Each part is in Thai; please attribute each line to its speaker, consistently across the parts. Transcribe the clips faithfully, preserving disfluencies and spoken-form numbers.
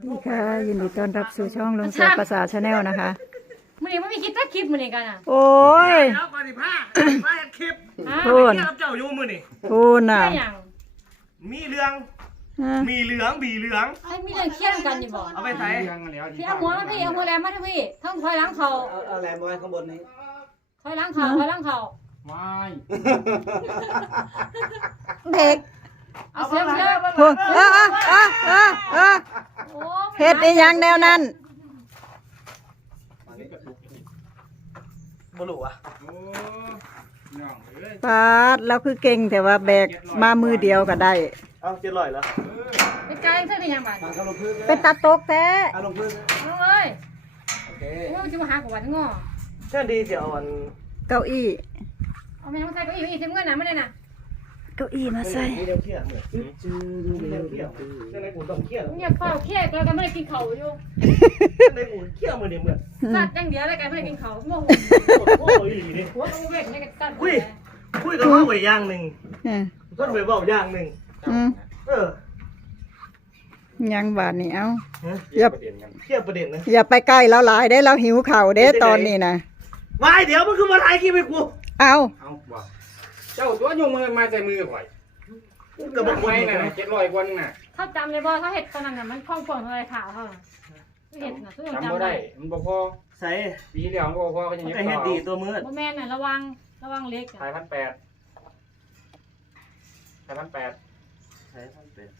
Speaker 1: ดีค่ะยินดีต้อนรับสู่ช่องลุงเสือภาษาชาแนลนะคะ
Speaker 2: มื้อนี้บ่มีคลิปแต่คลิปมื้อนี้กันอ่ะ
Speaker 1: โอ้ย
Speaker 3: แล้วก่อนดิผ้าผ้าคลิป
Speaker 1: พูน
Speaker 3: เที่ยวกับเจ้าอยู่มือนี่
Speaker 1: พูนน่ะ
Speaker 2: แค่หยัง
Speaker 3: มีเรื่อง
Speaker 1: ฮะ
Speaker 3: มีเหลืองบีเหลือง
Speaker 2: ไอ้มีเรื่องเครียดกันอยู่บ่
Speaker 3: เอาไปใส่
Speaker 2: พี่เอาหัวมาพี่เอาหัวแหลมมาทั้งพี่ทั้งถอยหลังเขา
Speaker 4: เอาเอาแหลมไว้ข้างบนนี้
Speaker 2: ถอยหลังเขาถอยหลังเขา
Speaker 5: ไม่
Speaker 1: เด็ก
Speaker 2: เอาเสียบเสียบ
Speaker 1: พูนเออเออเออเออเออ
Speaker 2: โอ้
Speaker 1: เฮ็ดอีหยังแนวนั้น
Speaker 3: บุรุษอะ
Speaker 5: โอ้น้องเอ้ย
Speaker 1: ปาดเราคือเก่งแต่ว่าแบกมามือเดียวก็ได้
Speaker 3: เอาเจ็ดร้อยแล้ว
Speaker 2: ไปไกลเท่านี้ยังบัด
Speaker 4: ทางเข้าลงพื้น
Speaker 1: เป็นตาตกแท้
Speaker 4: เอาลงพื้น
Speaker 2: เอาเอ้ย
Speaker 4: โอเค
Speaker 2: โอ้ยจะมาหากับวันง้อ
Speaker 3: แค่ดีเสียเอาอัน
Speaker 1: เก้าอี้
Speaker 2: เอาแม่มาใส่เก็อีอีเต็มเงินน่ะมื้อนี้น่ะ
Speaker 1: เก้าอี้มาใส่
Speaker 3: มีเดียวเครียดเหมือนมีเดียวเครียดเรื่องในกูต้องเครียด
Speaker 2: มึงอย่าเฝ้าเครียดแล้วกันไม่ได้กินข้าวอยู่
Speaker 3: เรื่องในกูเครียดมือเดียวเหมือน
Speaker 2: สัตว์อย่างเดียวแล้วกันไม่ได้กินข้าวโมโห
Speaker 3: โอ้โหอีนี่
Speaker 2: หัวต้องเวกในกันตัน
Speaker 3: คุยคุยกับเขาไปอย่างหนึ่ง
Speaker 1: เออ
Speaker 3: ก็ไปบอกอย่างหนึ่ง
Speaker 1: อืม
Speaker 3: เออ
Speaker 1: ยังบาดนี่เอา
Speaker 5: เกี่ยวประเด็นกัน
Speaker 3: เครียดประเด็นนะ
Speaker 1: อย่าไปใกล้เราหลายได้เราหิวเข่าวเด้ตอนนี้นะ
Speaker 3: วายเดี๋ยวมันคือมาถ่ายคลิปให้กู
Speaker 1: เอา
Speaker 5: เอาว่าเจ้าตัวโยมมือมาใส่มือข่อย
Speaker 3: กระบอก
Speaker 5: ไว้
Speaker 3: ไว้
Speaker 5: น่ะ
Speaker 3: นะ
Speaker 5: เจ็ดร้อยกว่านึงน่ะ
Speaker 2: เขาจำเลยบ่เขาเห็ดตอนนั้นน่ะมันคล่องปองอะไรขาวเขาน่ะเห็ดน่ะทุกอย่าง
Speaker 5: จำ
Speaker 2: จำ
Speaker 5: บ่
Speaker 2: ได้
Speaker 5: ได้มันบ่พอ
Speaker 3: ใส่
Speaker 5: ปีเดียวมันบ่พอก็ยัง
Speaker 3: มัน
Speaker 5: เย็บ
Speaker 3: แต่เฮ็ด
Speaker 5: ต่อ
Speaker 3: ดีตัวมืด
Speaker 2: บ่แม่นน่ะระวังระวังเล็ก
Speaker 5: ขาย
Speaker 2: อ่ะ
Speaker 5: พันแปดขายพันแปด
Speaker 3: ใส่พันเป็น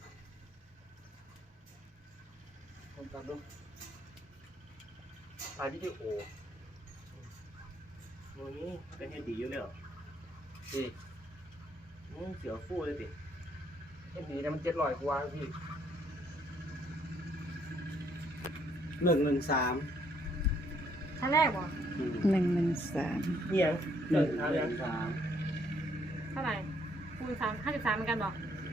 Speaker 5: ผมตามดูถ่ายวิดีโอ
Speaker 3: มือนี้แต่เฮ็ดดีอยู่แล้ว
Speaker 5: ดี
Speaker 3: มึงเสียวฟู่เลยติ
Speaker 5: เฮ็ดดีนะมันเจ็ดร้อยกว่าพี่
Speaker 4: หนึ่งหนึ่งสาม
Speaker 2: ชั้นแรกบ่
Speaker 1: หนึ่งหนึ่งสาม
Speaker 3: เหียง
Speaker 4: หนึ่ง
Speaker 3: เกิด
Speaker 4: ห
Speaker 3: อะไร
Speaker 4: นึ่งสาม
Speaker 2: เท่าไหร่คูณสามห้าสิบสามเหมือนกันบ่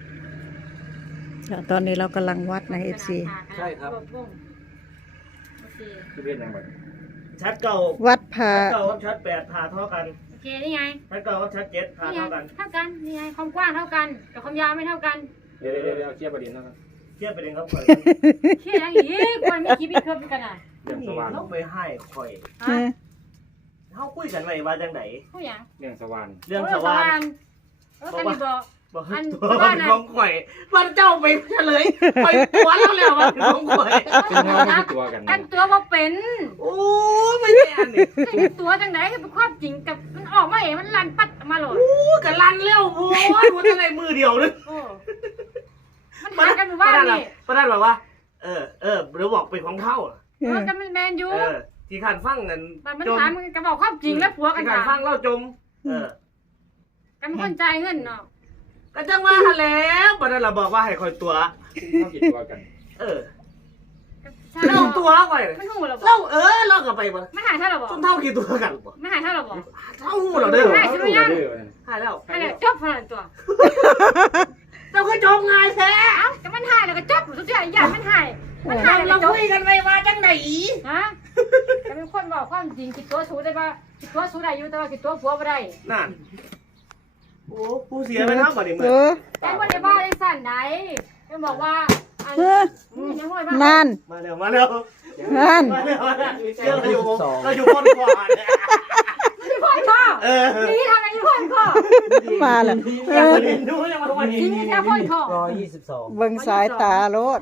Speaker 1: ตอนนี้เรากำลังวัดนะเอฟซี
Speaker 2: ใช่ครับโอเค
Speaker 5: คือเฮ็ดหยังบ่
Speaker 3: ชัดเก่า
Speaker 1: วัดพา
Speaker 3: ชัดเก่ากับชัดแปดพาเท่ากัน
Speaker 2: โอเคนี่ไง
Speaker 3: ชัดเก่ากับชัดเจ็ดพา
Speaker 2: นี่ไง
Speaker 3: เท่ากัน
Speaker 2: เท่ากันนี่ไงความกว้างเท่ากันแต่ความยาวไม่เท่ากัน
Speaker 5: เดี๋ยวเดี๋ยวเดี๋ยวเคลียร์ประเด็นนะครับ
Speaker 3: เทียบไปเองครับข่อย
Speaker 2: เชื่ออย่างอีกคนมีคลิปอีกเครื่องกันอ่ะ
Speaker 5: เรื่องสว่าน
Speaker 3: ต้องไปให้ข่อย
Speaker 2: ฮะ
Speaker 3: เฮาคุยกันไว้ว่าจังได
Speaker 2: ผู้หยัง
Speaker 5: เรื่องสว่าน
Speaker 3: เรื่องสวาน
Speaker 2: เออคันนี้บ่
Speaker 3: บอก
Speaker 2: อัน
Speaker 3: ตัว
Speaker 2: สว่าน
Speaker 3: เป็น
Speaker 2: น่ะ
Speaker 3: ของข่อยมันเจ้าไปเฉลยข่อยตัวแล้วแล้วมันเป็นของข่อย
Speaker 5: เป็นเงาไม่คือตัวกัน
Speaker 2: กันตัวบ่เป็น
Speaker 3: โอ้ไม่ใช่อันนี้
Speaker 2: กันตัวจังได๋คือเป็นความจริงกับมันออกมาเองมันลั่นปัดออกมาโหลด
Speaker 3: โอ้กันลันแล้วโอ้ยมันอะไรมือเดียวนึง
Speaker 2: โอ้มันหากันอยู่บ้านนี่
Speaker 3: ประดานบอกว่า เออเออหรือบอกเป็นของเท่า
Speaker 2: เออกันมันแมนอยู่
Speaker 3: เออที่ขันฟังกัน
Speaker 2: แต่มันถามมันก็บอกความจริงแล้วผัวกัน
Speaker 3: ที่ขัน
Speaker 2: ถาม
Speaker 3: ฟังเล่าจม เออ
Speaker 2: กันเป็นคนจ่ายเงินเนาะ
Speaker 3: ก็จังว่าหั้นแล้วประดานเราบอกว่าให้คอยตัว
Speaker 5: เขากี่ตัวกัน
Speaker 3: เออ
Speaker 2: ใช่
Speaker 3: เล่าตัวก่อน
Speaker 2: มันหูเราบ่
Speaker 3: เล่าเออเล่ากันไปบ่
Speaker 2: ไม่หายเท่าเราบ่
Speaker 3: ต้นเท่ากี่ตัวกันบ่
Speaker 2: ไม่หายเท่าเราบ่
Speaker 3: เท่าหูเราเด้อ
Speaker 2: ไม่
Speaker 5: เขาดูเด้อ
Speaker 3: หายแล้ว
Speaker 2: อันนี้จบขนาดตัว
Speaker 3: เจ้าก็จมงายแท้
Speaker 2: เอ้าแต่มันหายแล้วก็จบทุกอย่างอย่างมันหายมันหา
Speaker 3: เรา
Speaker 2: ยแล้ว
Speaker 3: เรา
Speaker 2: ก็จบ
Speaker 3: คุยกันไว้ว่าจังไหน
Speaker 2: ฮะแต่เป็นคนบอกความจริงคิดตัวสู้ได้ป่ะคิดตัวสู้ได้อยู่แต่ว่าคิดตัวผัวบ่ได้
Speaker 3: นั่นโอ้ผู้เสียไปเท่าบ่ดิมึ
Speaker 1: เอง อ
Speaker 2: แต่บ่ได้บ้าได้สั่นไหนก็บอกว่าอัน
Speaker 1: เออ
Speaker 2: ยังห้วยบ้า
Speaker 1: นั่น
Speaker 3: มาเร็วมาเร็ว
Speaker 1: นั่น
Speaker 3: มาเร็วมาเร็วเราอยู่เราอยู่บนขวาน
Speaker 2: พ่อพ่อ
Speaker 3: เออ
Speaker 2: นี่ทำไงพ่อพ่อ
Speaker 1: มาแล้วเอ
Speaker 3: ยัง
Speaker 1: อ
Speaker 3: มาดินดูยังมาทุกวัน
Speaker 2: จริ
Speaker 3: นี้
Speaker 2: งแค่พ่อพ่อ
Speaker 4: ร้อยยี่สิบสอง
Speaker 1: เบิ่งสายตาโลด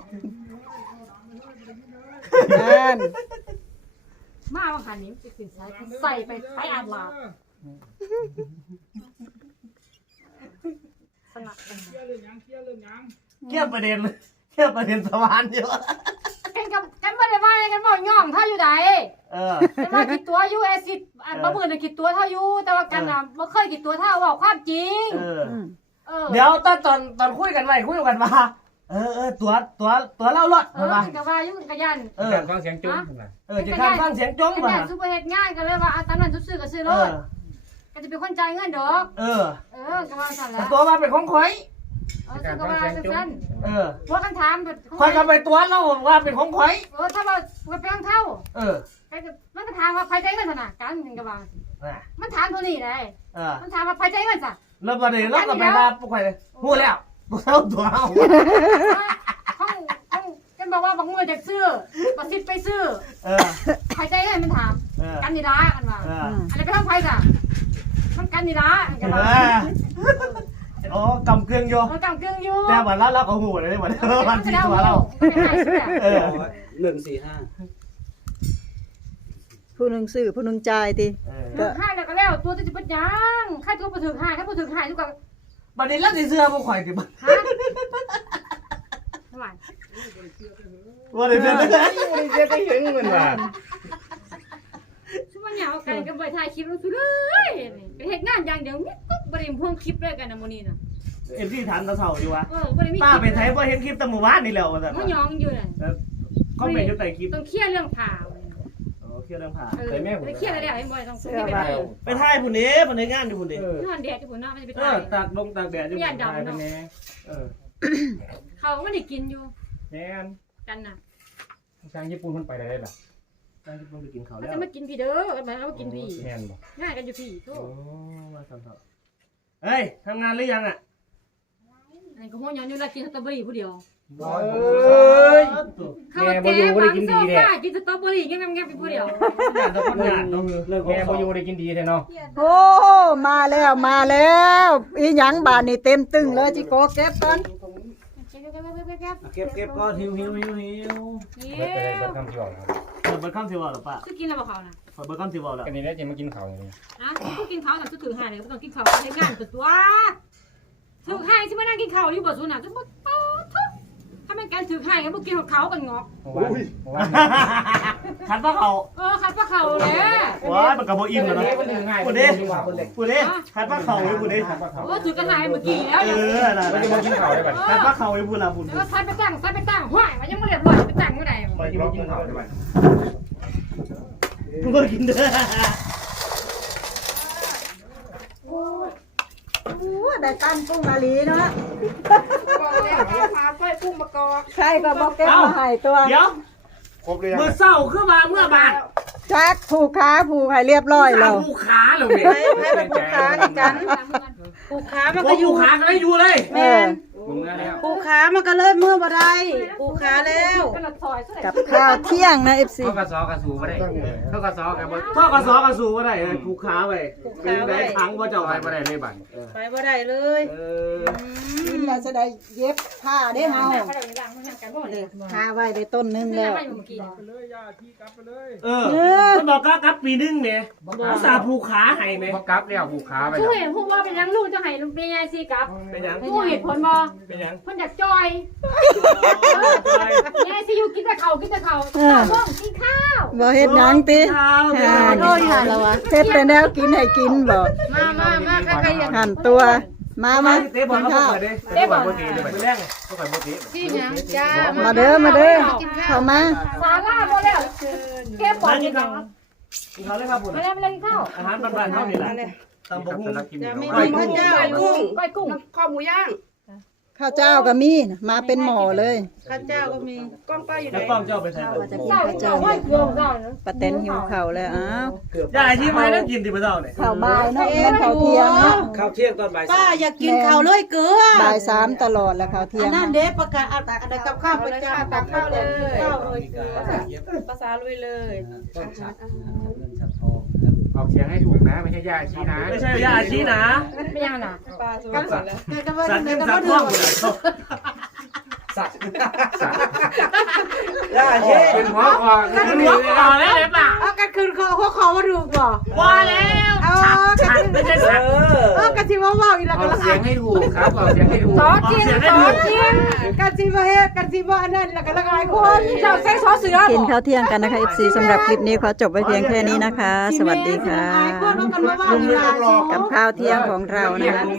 Speaker 1: นั่น
Speaker 2: มาว่าคันนี้จะขึ้นสายใส่ไปไปอาบลาสงัด
Speaker 3: เทียบประเด็นเทียบประเด็นสวรรค์เยอะ
Speaker 2: กันกับกันบ่ได้ว่าอะไรกันบ่ย่องถ้าอยู่ใด
Speaker 3: เออ
Speaker 2: แต่ว่ากี่ตัวอยู่แอซิดอ่ะบ่มื้อน่ะกี่ตัวเท่าอยู่แต่ว่ากันน่ะบ่เคยกี่ตัวเท่าเว้าความจริง
Speaker 3: เออ
Speaker 2: เออ
Speaker 3: เดี๋ยวตอนตอนตอนคุยกันไว้คุยกันมาเออเออตัวตัวตัวเล่ารถ
Speaker 2: เอ
Speaker 3: เออ
Speaker 2: อ
Speaker 3: มา
Speaker 2: ก็ว่าอยู่กะยัน
Speaker 3: เออ
Speaker 5: การฟังเสียงจุ้มนะ
Speaker 3: เออจะการฟังเสียงจง
Speaker 2: กะ
Speaker 3: มา
Speaker 2: ยันซุปเปอร์เฮ็ดงานก็เลยว่าอ่ะตามนั้นซื้อๆก็ซื้อ
Speaker 3: เอ
Speaker 2: ร
Speaker 3: อ
Speaker 2: ถก็จะเป็นคนจ่ายเงินดอก
Speaker 3: เออ
Speaker 2: เออก็ว่าซั่นแหละ
Speaker 3: ตัวมาเป็นของข่อย
Speaker 2: เออก็ว่าซั่น
Speaker 3: เออ
Speaker 2: ๆว่ากันถามแบบ
Speaker 3: ข่อยก็ไปตัวเล่าว่าเป็นของข่อย
Speaker 2: เออถ้าว่าว่าเป็นเท่า
Speaker 3: เออ
Speaker 2: มันก็ถามว่าใครจ่ายเงินซั่นน่ะกันก็ว่า
Speaker 3: อ่ะ
Speaker 2: มันถามเท่านี้ได้
Speaker 3: เออ
Speaker 2: มันถามว่าใครจ่ายเงินซะ
Speaker 3: แล้วประเดี๋ยวเราก็ไปว่าพวกข่อยเลยพูดแล้วพวกเราตัวเอา
Speaker 2: ของของกันมันบอกว่าบางมือจะซื้อบัสิทธิ์ไปซื้อ
Speaker 3: เออ
Speaker 2: ใครใจให้มันถาม
Speaker 3: เออ
Speaker 2: กันนี่ละกันว่า
Speaker 3: เออ
Speaker 2: อะไรไปทำไผจ้ะมันกันนี่ละกัน
Speaker 3: เอ
Speaker 2: ว่า
Speaker 3: ออ๋อกำเครื่องอยู่
Speaker 2: เราจำกึ่งอยู่
Speaker 3: แต่วันละเราก็หูเลยวันวันที่ตัวเรา เออ
Speaker 4: หนึ่งสี่ห้า
Speaker 1: ผู้หนึงซื้อผู้หนึงจ่ายติ
Speaker 3: เออ
Speaker 2: ถือให้แล้วก็แล้วตัวจะจะเป็นยังใครตัวบ่ถือให้ถ้าบ่ถือให้ทุกคน
Speaker 3: บัดนี้เราสิเสื้อบ่ข่อยติบ่
Speaker 2: ฮะทำไม
Speaker 3: บ่ได้เสื้อ
Speaker 5: เสียก็เห็นเหมือนว่า
Speaker 2: ชุดมันเหนียวกันก็ไปถ่ายคลิปแล้วสุดเลยไปเฮ็ดงานอย่างเดียวมิปุ๊บบริมพ่วงคลิปเลยกันนะมื้อนี้น่ะ
Speaker 3: เอ็มที่ถามตาเฒ่าอยู่ว่า
Speaker 2: เออบ่ได้มี
Speaker 3: ป้าเป็นไทยบ่เห็นคลิปแต่หมู่บ้านนี่แล้วว่าซั่น
Speaker 2: มันยองอยู่น่ะ
Speaker 3: ก็เป็นอยู่ใต้คลิป
Speaker 2: ต้องเคลียร์เรื่องผ่า
Speaker 3: เออเคลียร์เรื่องผ่า
Speaker 2: เออไปเคลียร์อะไรเห็นบ่ต้องเคลียร์ไป
Speaker 3: ไปถ่ายพุ่นนี้พุ่นในงานอยู่พุ่นนี้
Speaker 5: เออ
Speaker 2: นอนแดดอยู่พุ่นเนาะมันจะไป
Speaker 3: เอ
Speaker 2: ถ่า
Speaker 3: อย ตากลงตากแดดอยู่
Speaker 2: ย่าน
Speaker 3: พุ่น
Speaker 2: ดำ
Speaker 5: ตายไป
Speaker 2: เนาะ
Speaker 5: แน่
Speaker 3: เออ
Speaker 2: เขาไม่ได้กินอยู่
Speaker 5: แม่น
Speaker 2: กันน่ะ
Speaker 5: ช้างญี่ปุ่นมันไปได้ล่ะ
Speaker 3: ตากลงไปกินข้าว
Speaker 2: มัน
Speaker 3: แล้ว
Speaker 2: จะมากินพี่เด้อมันมากินพี่
Speaker 5: แม่นบ่
Speaker 2: ง่ายกันอยู่พี่โต
Speaker 3: โอ้มาทำเถอะเฮ้ยทำงานหรือยังอ่ะ
Speaker 2: อันนี้ก็หัวย้อนอยู่แล้วกินสตรอเบอรี่ผู้เดียว
Speaker 5: เอ้ย
Speaker 2: ข้าวแกงวางโซฟากินสตรอเบอรี่แง่ๆๆไปผู้เดียว
Speaker 3: อยากจะคนงานเนาะ
Speaker 4: เลิก
Speaker 5: แม่บ่อยู่ได้กินดีแท้เนาะ
Speaker 1: โอ้มาแล้วมาแล้วอีหยังบาดนี่เต็มตึงเลยจิโกเก็บก่อน
Speaker 4: เก็บเก็บก็หิวหิวหิวหิว
Speaker 5: เบิดไปได้เบิดคำที่บอกครับ
Speaker 3: เปิดเบิร์ดข้ามสิวอลหรอป้า
Speaker 2: คือกินแล้วบ่เขาน่ะ
Speaker 3: เปิดเบิร์ดข้ามสิวอลหรอ
Speaker 5: กันนี้แล้วจะมากินข้าวอย่างนี้
Speaker 2: นะกูกินข้าวน่ะถือหายเลยบ่ต้องกินข้าวใช้งานตัวตัวถือหายสิมานั่งกินข้าวอยู่บ่ซุน่ะจะบ่ป๊อทุถ้ามันการถือหายกันบ่กินของเขากันงอก
Speaker 5: เมื่อวานเมื่อวาน
Speaker 3: ขันป้าเขา
Speaker 2: เออคัดปลาเขาแหละ
Speaker 3: ว้ายมันกับโบอิ่มแล้วนะ
Speaker 5: มันถึงง่าย
Speaker 3: พูดดิพูดดิขันป้าเขาไว้พูดดิ
Speaker 2: โอ้ถือกระหายเมื่อกี้แล้ว
Speaker 3: เอ
Speaker 2: เนี่ย
Speaker 3: อน่ะ
Speaker 5: มันจะมากินข้าวได้บัด
Speaker 3: ขันป้าเขาไว้พูดละพูด
Speaker 2: แล้วก็ซัดไปตั้งซัดไปตั้งห้วยมันยังไม่เรียบร้อยไปตั้งเมื่อไหร่
Speaker 5: มันจะมากินข้าวได้บัด
Speaker 3: พูดกินเด้อ
Speaker 1: โอ้ได้ตั้งกุ้งอาลีเนาะ
Speaker 2: บอกแล้วพาไปพุ่งมากอก
Speaker 1: ใช่ก็บ่เก็บมาให้ตัว
Speaker 3: เดี๋ยว
Speaker 5: ครบเลย
Speaker 3: เมื่อเศร้าขึ้นมาเมื่อบาน
Speaker 1: จักผูกขาผูกให้เรียบร้อยแล้ว
Speaker 3: ผูกขาเลย
Speaker 5: ให้เป็นผู้ค้ากัน
Speaker 6: ผูกขามัน
Speaker 3: ผ
Speaker 6: ก็
Speaker 3: ม
Speaker 6: อ
Speaker 3: อยู่
Speaker 6: ยู่
Speaker 3: ขากันอยู่เลย
Speaker 1: แม่น
Speaker 5: มึงแล้ว
Speaker 6: ผูกขามันก็เลยมือบ่ได้ผูกขาแล้ว
Speaker 2: ก็ละซอยซะ
Speaker 1: กับข้าวเที่ยงนะ เอฟ ซี
Speaker 5: เขากระซอกระสูบ่ได้เขากระซอกับบ่
Speaker 3: ท่อกระสอกระสูก็ได้ผูกขาไว้เป็นได้ครั้งว่าจะ
Speaker 5: ไป
Speaker 3: ไป
Speaker 5: บ่ได้เลยบัด
Speaker 6: ไปบ่ได้เลย
Speaker 3: เออ
Speaker 1: กินแล้วจะได้เย็บผ้าได้เฮา
Speaker 2: เขาเดี๋ยวนี้ล้างมือกันบ่เลย
Speaker 1: หาไว้ได้ต้นหนึงแล้ว
Speaker 2: ให้เมื่อกี้
Speaker 3: เออมันบอกก็กลับปีนึงแม่อุตส่าห์ผูกขาให้แม่
Speaker 5: บ่กลับแล้วผูกขาไป
Speaker 2: ผู้
Speaker 5: แล้ว
Speaker 2: เห็นผู้ว่าเป็นยังลูกจะให้ลูกเป็นยังสิกับ
Speaker 3: เป็นยัง
Speaker 2: ผู้เหตุผลบ่
Speaker 3: เป็นยัง
Speaker 2: เพิ่นอยากจอยยายสิอยู่กินแต่ข้าวกินแต่ข้าวข้าวกินข้าว
Speaker 1: บ่เฮ็ดหยังติ
Speaker 3: ข้าว
Speaker 1: หา
Speaker 6: โอ้ยหาแล้ววะ
Speaker 1: เฮ็ดแต่แนวกินให้กินบ่
Speaker 6: มามามาใครๆอยาก
Speaker 1: หั่นตัวมามา
Speaker 3: เตะบอล
Speaker 1: กิน
Speaker 3: เข้า
Speaker 1: ข้าว
Speaker 3: ไปดิ
Speaker 5: เตะบอลบ่ตีเลยบัด
Speaker 3: ไปแรกเข้าไปบ่ตี
Speaker 6: ที่หยังจ้า
Speaker 1: มาเด้อมาเด้อเข้ามา
Speaker 2: สาลาบ่แล้วแก้ปอดกินข้าว
Speaker 3: กินข้าวเลยครับผม
Speaker 2: มาแล้วมาเลยกินข้าว
Speaker 3: อาหารบ้านๆเท่านี้แหละตำบกหุ่ง
Speaker 6: จะไม่มีพระเจ้ากุ้ง
Speaker 2: ก้อยกุ้ง
Speaker 6: ข้าวหมูย่าง
Speaker 1: ข้าวเจ้าก็มีนะมาเป็นหม้อเลย
Speaker 6: ข้าวเจ้าก็มีกล้องป้าอยู่ไห
Speaker 3: แล้ว
Speaker 6: น
Speaker 3: กล้องเจ้าไปใส่
Speaker 1: ข้าว
Speaker 3: ไป
Speaker 1: ว่าจะกิน
Speaker 2: เจ้า
Speaker 1: ข้าว
Speaker 2: เจ้า
Speaker 1: เจ้า
Speaker 2: ห้อยเกลือเจ้า
Speaker 1: ปะเต็นหิวข้าวแล้วอ้าว
Speaker 3: ยายที่มาแล้วกินที่มาเท่าเนี่ย
Speaker 1: ข้าวบ่ายเนาะมันข้าวเที่ยงเนาะ
Speaker 4: ข้าวเที่ยงตอนบ่าย
Speaker 6: ป้าอยากกินข้าวเลยเกลือ
Speaker 1: บ่ายสามตลอดแล้วข้าวเที่ย
Speaker 6: อั
Speaker 1: ง
Speaker 6: นนั้นเด้ประกาศเอาตักอันใดกับข้าวประจำตักข้าวเลยข้าวเลยเกลือภาษาลุยเลย
Speaker 4: ต้นชัดเงินชัดทอง
Speaker 5: ออกเสียงให้ถูกนะไม่ใช่ย่าชี้นะ
Speaker 3: ไม่ใช่ยาชี้นะ
Speaker 2: เป็นยังน่ะ
Speaker 6: ปลาสวยแล้วแกก็ว่า
Speaker 3: สัตว์
Speaker 6: แก
Speaker 3: กิน
Speaker 6: ก็
Speaker 3: สั
Speaker 6: ว่า
Speaker 3: ตว์
Speaker 6: ดู
Speaker 3: ท้องเลย
Speaker 4: สัตว์
Speaker 5: สัตว์
Speaker 4: ย่า
Speaker 5: ออ
Speaker 4: เช่
Speaker 5: กเป็นหัวคอ
Speaker 3: มันหัวคอแล้วเลยป่ะ
Speaker 6: เอากันคืนคอเขาขอมาดูบ่
Speaker 3: ว่าแล้ว
Speaker 6: เอากันคืน
Speaker 3: ไม่ใช่
Speaker 4: เอ
Speaker 3: สัตว์
Speaker 4: อ
Speaker 6: เออกันสิว่าว่าอีหลัก
Speaker 5: อ
Speaker 6: กั
Speaker 5: อน ก
Speaker 6: ละ
Speaker 5: เสียงให้ถูกครับออกเสียงให้ถูก
Speaker 2: ซอสจิ้มซอสจิ้ม
Speaker 6: กันสิว่าเฮ็ดกันสิว่าอันนั้นแล้วก็ละหลายคน
Speaker 2: เจ้าใส่ซอสเสือ
Speaker 1: กินข้าวเที่ยงกันนะคะ เอฟ ซี สำหรับคลิปนี้ขอจบไว้เพียงแค่นี้นะคะ สวัสดีค่ะ
Speaker 6: คนว่ากันว่าว่าอีหลาย
Speaker 1: กับข้าวเที่ยงของเรานะคะ